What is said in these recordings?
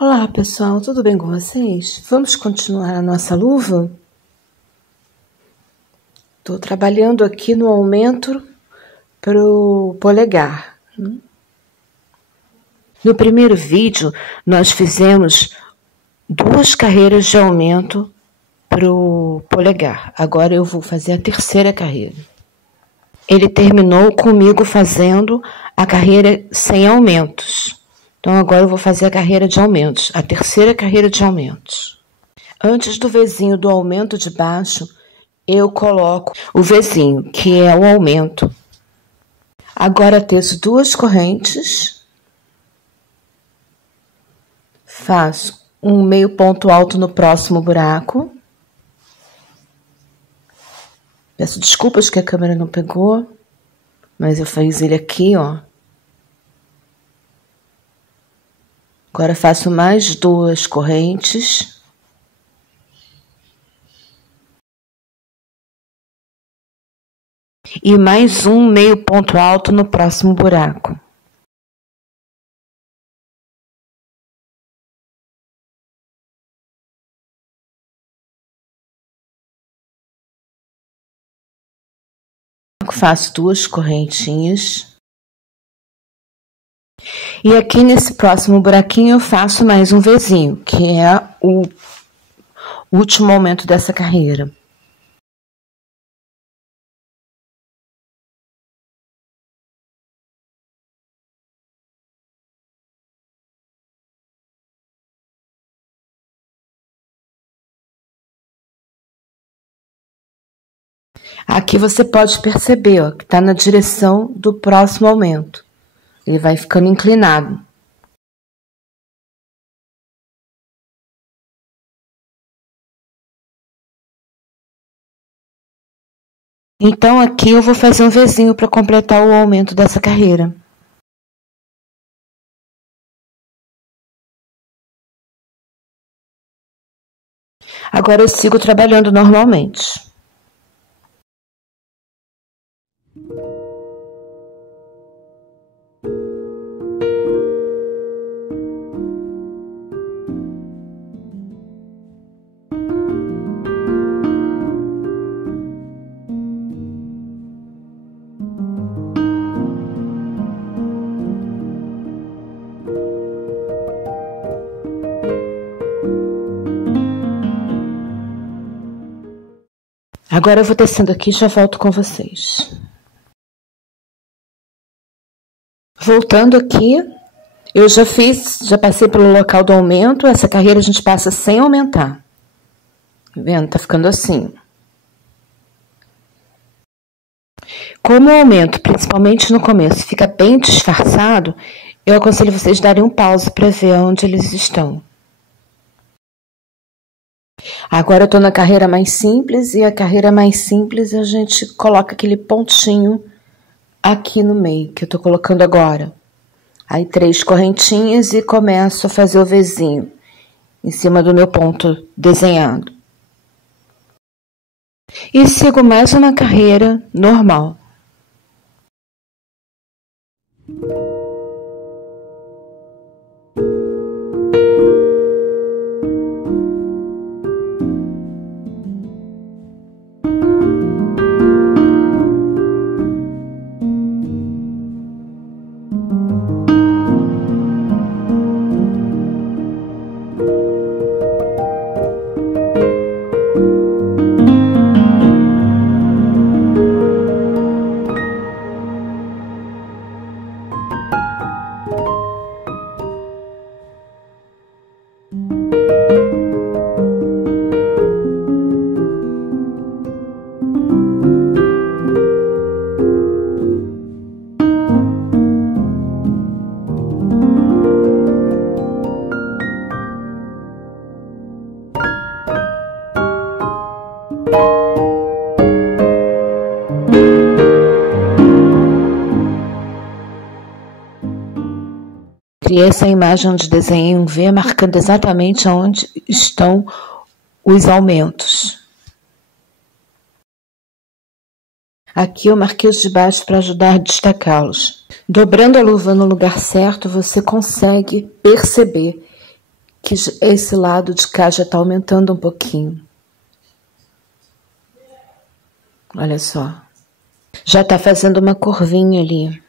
Olá pessoal, tudo bem com vocês? Vamos continuar a nossa luva? Estou trabalhando aqui no aumento para o polegar. No primeiro vídeo, nós fizemos 2 carreiras de aumento para o polegar. Agora eu vou fazer a terceira carreira. Ele terminou comigo fazendo a carreira sem aumentos. Então, agora eu vou fazer a carreira de aumentos, a terceira carreira de aumentos. Antes do Vzinho do aumento de baixo, eu coloco o Vzinho, que é o aumento. Agora, teço 2 correntes. Faço um meio ponto alto no próximo buraco. Peço desculpas que a câmera não pegou, mas eu fiz ele aqui, ó. Agora faço mais 2 correntes. E mais um meio ponto alto no próximo buraco. Faço 2 correntinhas. E aqui nesse próximo buraquinho eu faço mais um Vzinho, que é o último aumento dessa carreira. Aqui você pode perceber, ó, que está na direção do próximo aumento. Ele vai ficando inclinado. Então, aqui eu vou fazer um Vzinho para completar o aumento dessa carreira. Agora eu sigo trabalhando normalmente. Agora eu vou tecendo aqui e já volto com vocês. Voltando aqui, eu já passei pelo local do aumento. Essa carreira a gente passa sem aumentar. Tá vendo? Tá ficando assim. Como o aumento, principalmente no começo, fica bem disfarçado, eu aconselho vocês darem um pause para ver onde eles estão. Agora eu estou na carreira mais simples, e a carreira mais simples a gente coloca aquele pontinho aqui no meio, que eu estou colocando agora. Aí 3 correntinhas e começo a fazer o Vzinho em cima do meu ponto desenhado. E sigo mais uma carreira normal. Criei essa imagem onde desenhei um V, marcando exatamente onde estão os aumentos. Aqui eu marquei os de baixo para ajudar a destacá-los. Dobrando a luva no lugar certo, você consegue perceber que esse lado de cá já está aumentando um pouquinho. Olha só. Já está fazendo uma curvinha ali.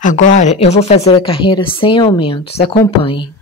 Agora eu vou fazer a carreira sem aumentos. Acompanhe.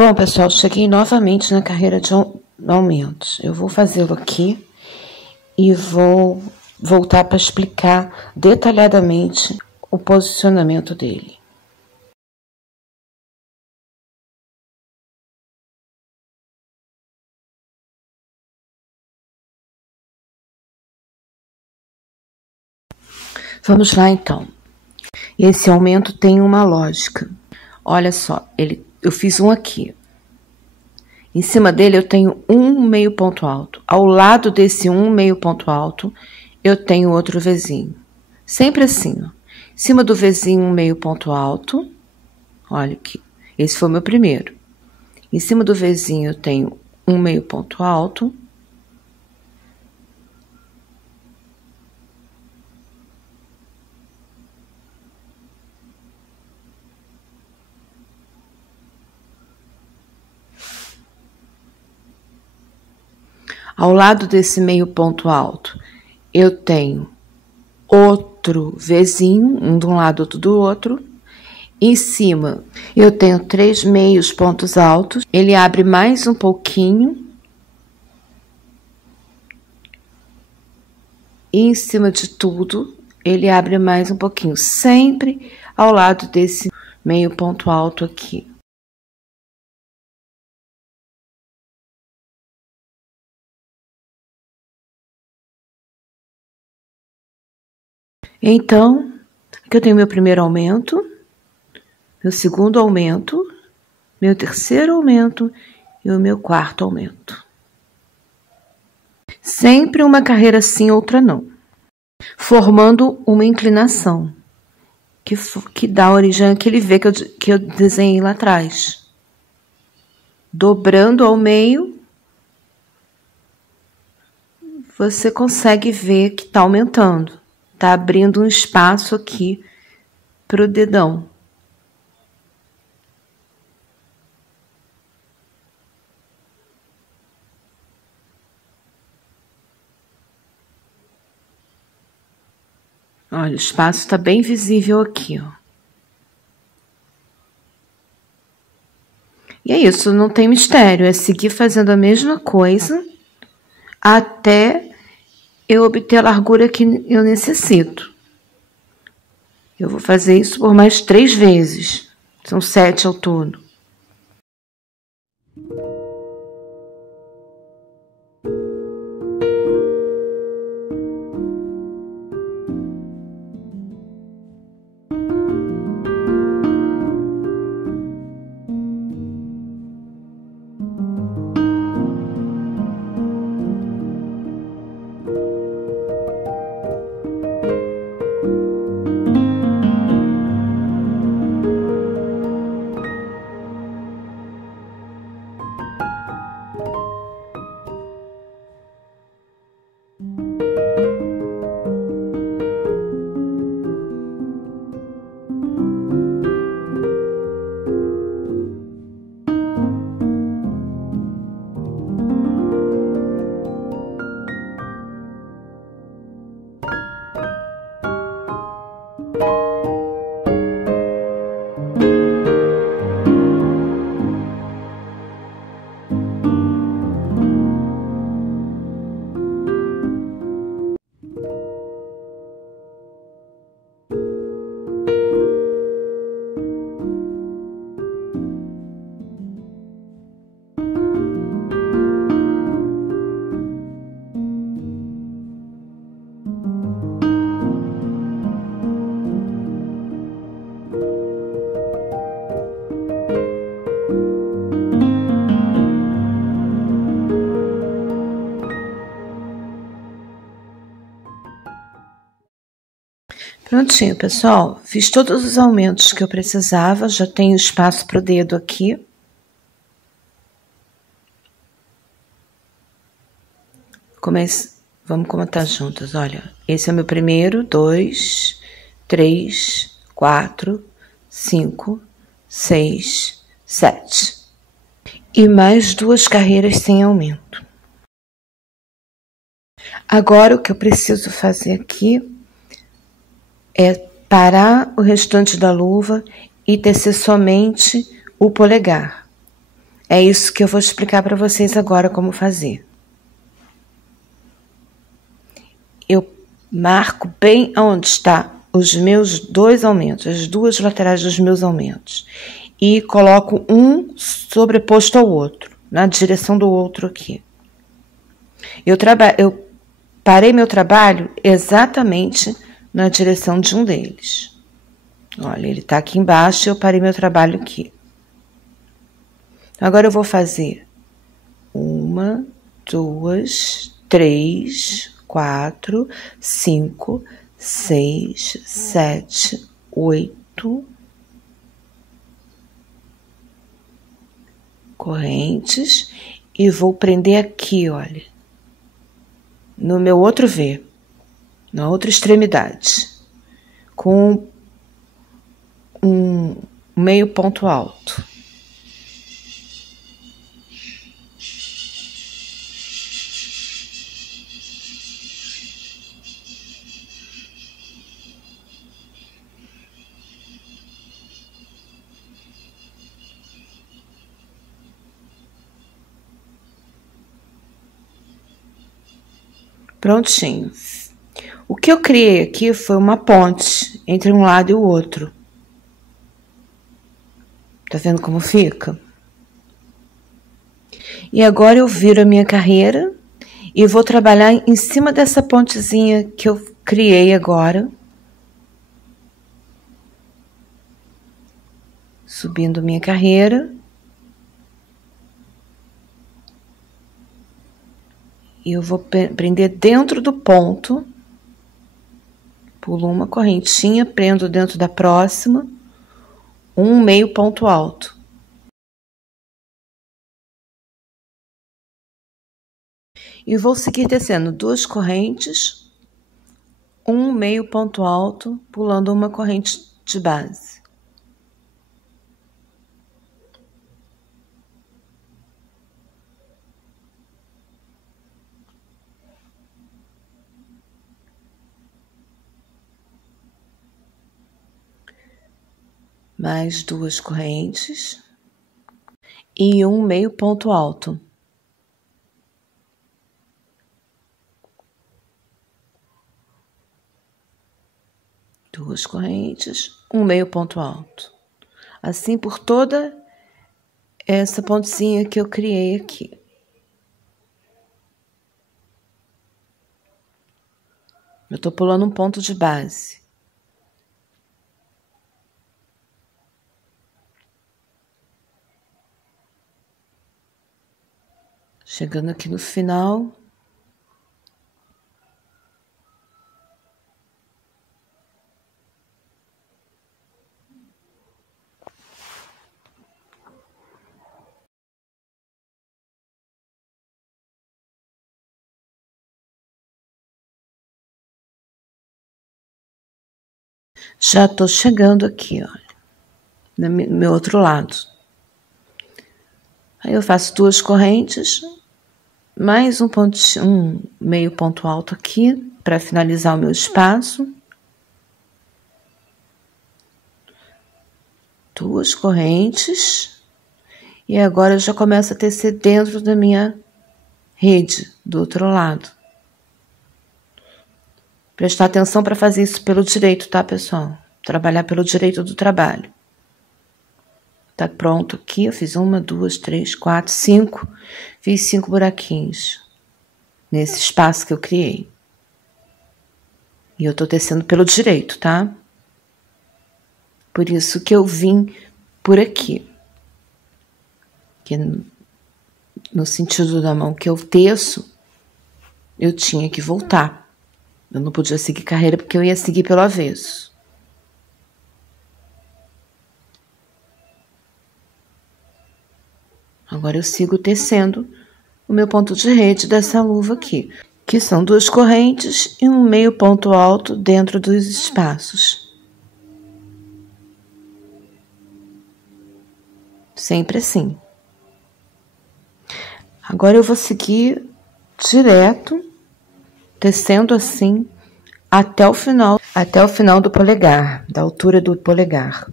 Bom, pessoal, cheguei novamente na carreira de aumentos. Eu vou fazê-lo aqui e vou voltar para explicar detalhadamente o posicionamento dele. Vamos lá, então. Esse aumento tem uma lógica. Olha só, eu fiz um aqui. Em cima dele eu tenho um meio ponto alto. Ao lado desse um meio ponto alto, eu tenho outro Vzinho. Sempre assim, ó. Em cima do Vzinho, um meio ponto alto. Olha aqui. Esse foi o meu primeiro. Em cima do Vzinho eu tenho um meio ponto alto. Ao lado desse meio ponto alto, eu tenho outro Vzinho, um de um lado, outro do outro. Em cima, eu tenho 3 meios pontos altos. Ele abre mais um pouquinho. E em cima de tudo, ele abre mais um pouquinho, sempre ao lado desse meio ponto alto aqui. Então, aqui eu tenho meu primeiro aumento, meu segundo aumento, meu terceiro aumento e o meu quarto aumento. Sempre uma carreira sim, outra não, formando uma inclinação. que dá origem àquele V que eu desenhei lá atrás. Dobrando ao meio, você consegue ver que está aumentando. Está abrindo um espaço aqui para o dedão. Olha, o espaço está bem visível aqui, ó. E é isso, não tem mistério, é seguir fazendo a mesma coisa até eu obter a largura que eu necessito. Eu vou fazer isso por mais 3 vezes, são 7 ao todo. Prontinho, pessoal. Fiz todos os aumentos que eu precisava. Já tenho espaço para o dedo aqui. Vamos contar juntas. Olha, esse é o meu primeiro. 2, 3, 4, 5, 6, 7. E mais 2 carreiras sem aumento. Agora, o que eu preciso fazer aqui é parar o restante da luva e tecer somente o polegar. É isso que eu vou explicar para vocês agora como fazer. Eu marco bem onde está os meus 2 aumentos, as 2 laterais dos meus aumentos. E coloco um sobreposto ao outro, na direção do outro aqui. Eu parei meu trabalho exatamente na direção de um deles. Olha, ele está aqui embaixo e eu parei meu trabalho aqui. Agora eu vou fazer 1, 2, 3, 4, 5, 6, 7, 8 correntes e vou prender aqui, olha, no meu outro V, na outra extremidade, com um meio ponto alto. Prontinho. O que eu criei aqui foi uma ponte entre um lado e o outro. Tá vendo como fica? E agora eu viro a minha carreira e vou trabalhar em cima dessa pontezinha que eu criei agora. Subindo minha carreira. E eu vou prender dentro do ponto, pulo uma correntinha, prendo dentro da próxima, um meio ponto alto. E vou seguir descendo 2 correntes, um meio ponto alto, pulando uma corrente de base. Mais 2 correntes e um meio ponto alto. Duas correntes, um meio ponto alto. Assim por toda essa pontinha que eu criei aqui. Eu tô pulando um ponto de base. Chegando aqui no final. Já tô chegando aqui, olha, no meu outro lado. Aí eu faço 2 correntes, mais um meio ponto alto aqui, para finalizar o meu espaço. 2 correntes. E agora eu já começo a tecer dentro da minha rede, do outro lado. Prestar atenção para fazer isso pelo direito, tá, pessoal? Trabalhar pelo direito do trabalho. Tá pronto aqui, eu fiz 1, 2, 3, 4, 5. Fiz 5 buraquinhos nesse espaço que eu criei. E eu tô tecendo pelo direito, tá? Por isso que eu vim por aqui. Que no sentido da mão que eu teço, eu tinha que voltar. Eu não podia seguir carreira porque eu ia seguir pelo avesso. Agora eu sigo tecendo o meu ponto de rede dessa luva aqui, que são 2 correntes e um meio ponto alto dentro dos espaços. Sempre assim. Agora eu vou seguir direto, tecendo assim, até o final do polegar, da altura do polegar.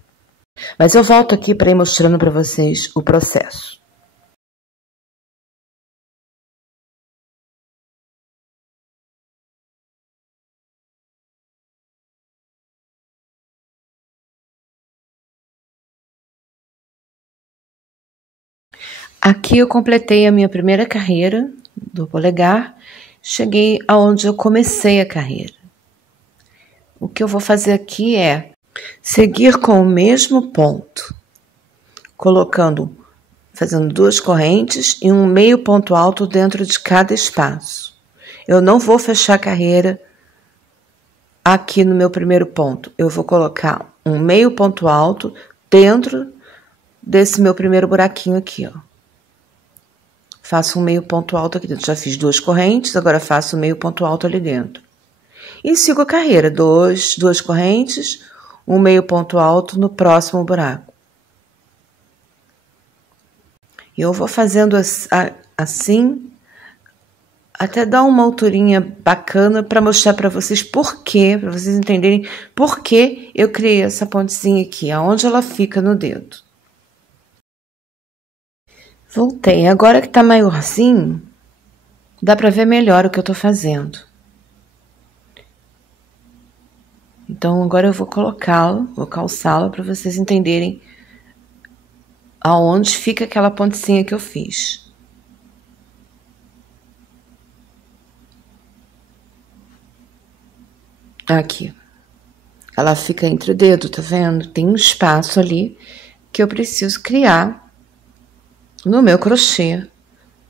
Mas eu volto aqui para ir mostrando para vocês o processo. Aqui eu completei a minha primeira carreira do polegar, cheguei aonde eu comecei a carreira. O que eu vou fazer aqui é seguir com o mesmo ponto, fazendo 2 correntes e um meio ponto alto dentro de cada espaço. Eu não vou fechar a carreira aqui no meu primeiro ponto. Eu vou colocar um meio ponto alto dentro desse meu primeiro buraquinho aqui, ó. Faço um meio ponto alto aqui dentro. Já fiz 2 correntes, agora faço um meio ponto alto ali dentro. E sigo a carreira. 2 correntes, um meio ponto alto no próximo buraco. E eu vou fazendo assim, até dar uma alturinha bacana para mostrar para vocês por quê, para vocês entenderem por que eu criei essa pontezinha aqui, aonde ela fica no dedo. Voltei. Agora que tá maiorzinho, dá pra ver melhor o que eu tô fazendo. Então, agora eu vou colocá-lo, vou calçá-lo para vocês entenderem aonde fica aquela pontezinha que eu fiz. Aqui. Ela fica entre o dedo, tá vendo? Tem um espaço ali que eu preciso criar no meu crochê,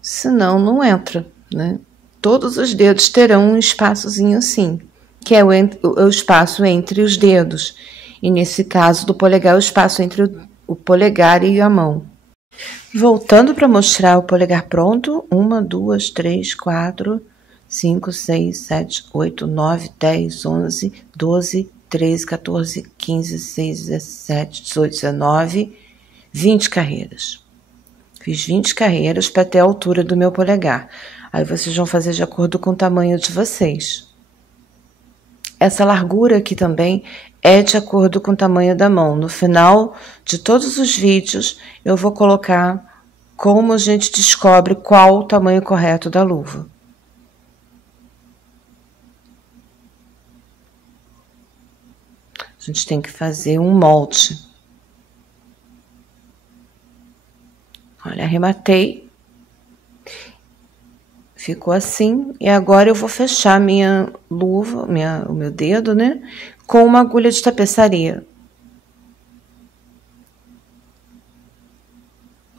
senão não entra, né? Todos os dedos terão um espaçozinho assim, que é o espaço entre os dedos. E nesse caso do polegar, o espaço entre o polegar e a mão. Voltando para mostrar o polegar pronto. 1, 2, 3, 4, 5, 6, 7, 8, 9, 10, 11, 12, 13, 14, 15, 16, 17, 18, 19, 20 carreiras. Fiz 20 carreiras para ter a altura do meu polegar. Aí vocês vão fazer de acordo com o tamanho de vocês. Essa largura aqui também é de acordo com o tamanho da mão. No final de todos os vídeos, eu vou colocar como a gente descobre qual o tamanho correto da luva. A gente tem que fazer um molde. Olha, arrematei. Ficou assim. E agora eu vou fechar minha luva, o meu dedo, né? Com uma agulha de tapeçaria.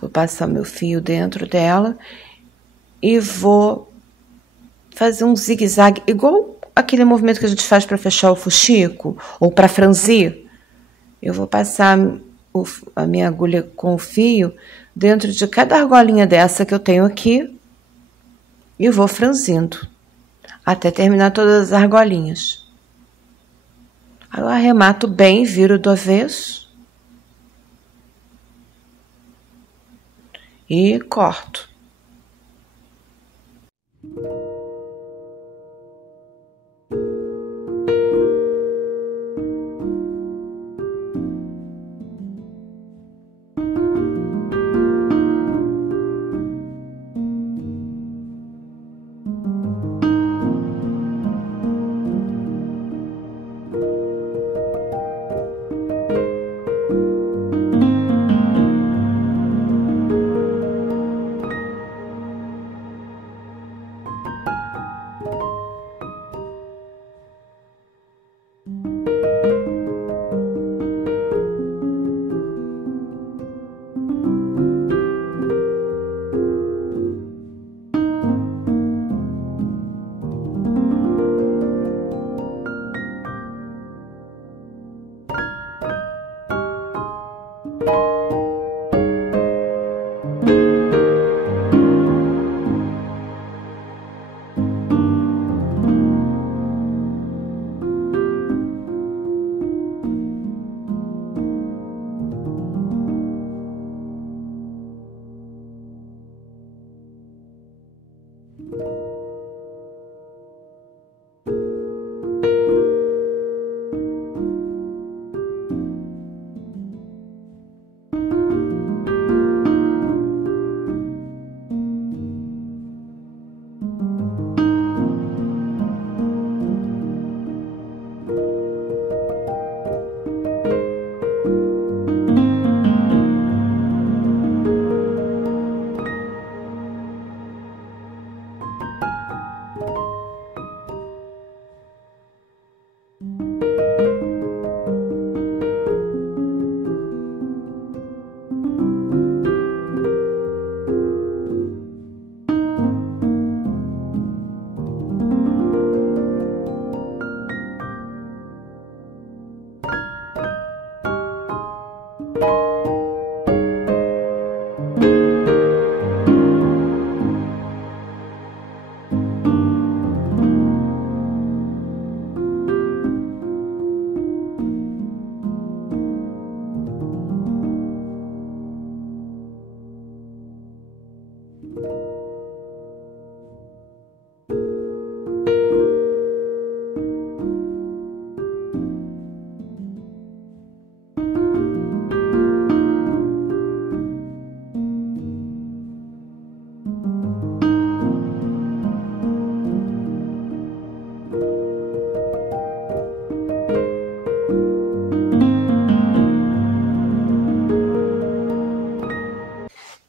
Vou passar meu fio dentro dela e vou fazer um zigue-zague, igual aquele movimento que a gente faz para fechar o fuxico ou para franzir. Eu vou passar a minha agulha com o fio dentro de cada argolinha dessa que eu tenho aqui e vou franzindo até terminar todas as argolinhas. Aí eu arremato bem, viro do avesso e corto.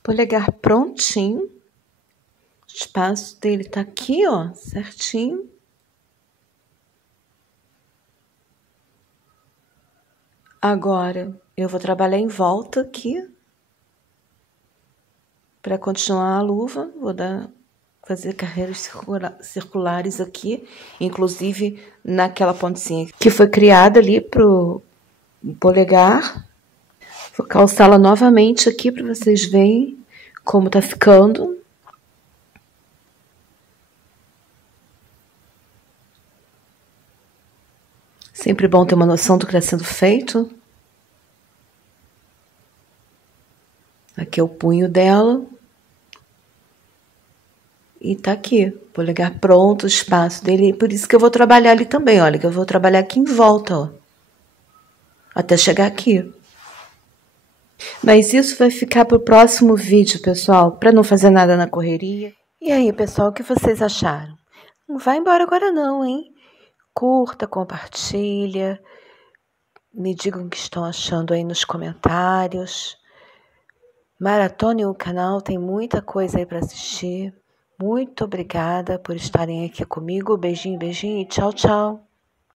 Polegar prontinho. O espaço dele tá aqui, ó, certinho. Agora eu vou trabalhar em volta aqui. Para continuar a luva, vou fazer carreiras circulares aqui, inclusive naquela pontezinha que foi criada ali pro polegar. Vou calçá-la novamente aqui para vocês verem como tá ficando. Sempre bom ter uma noção do que está sendo feito. Aqui é o punho dela. E tá aqui, polegar pronto, o espaço dele. Por isso que eu vou trabalhar ali também, olha, que eu vou trabalhar aqui em volta, ó. Até chegar aqui. Mas isso vai ficar para o próximo vídeo, pessoal, para não fazer nada na correria. E aí, pessoal, o que vocês acharam? Não vai embora agora não, hein? Curta, compartilha, me digam o que estão achando aí nos comentários. Maratone o canal, tem muita coisa aí para assistir. Muito obrigada por estarem aqui comigo. Beijinho, beijinho e tchau, tchau.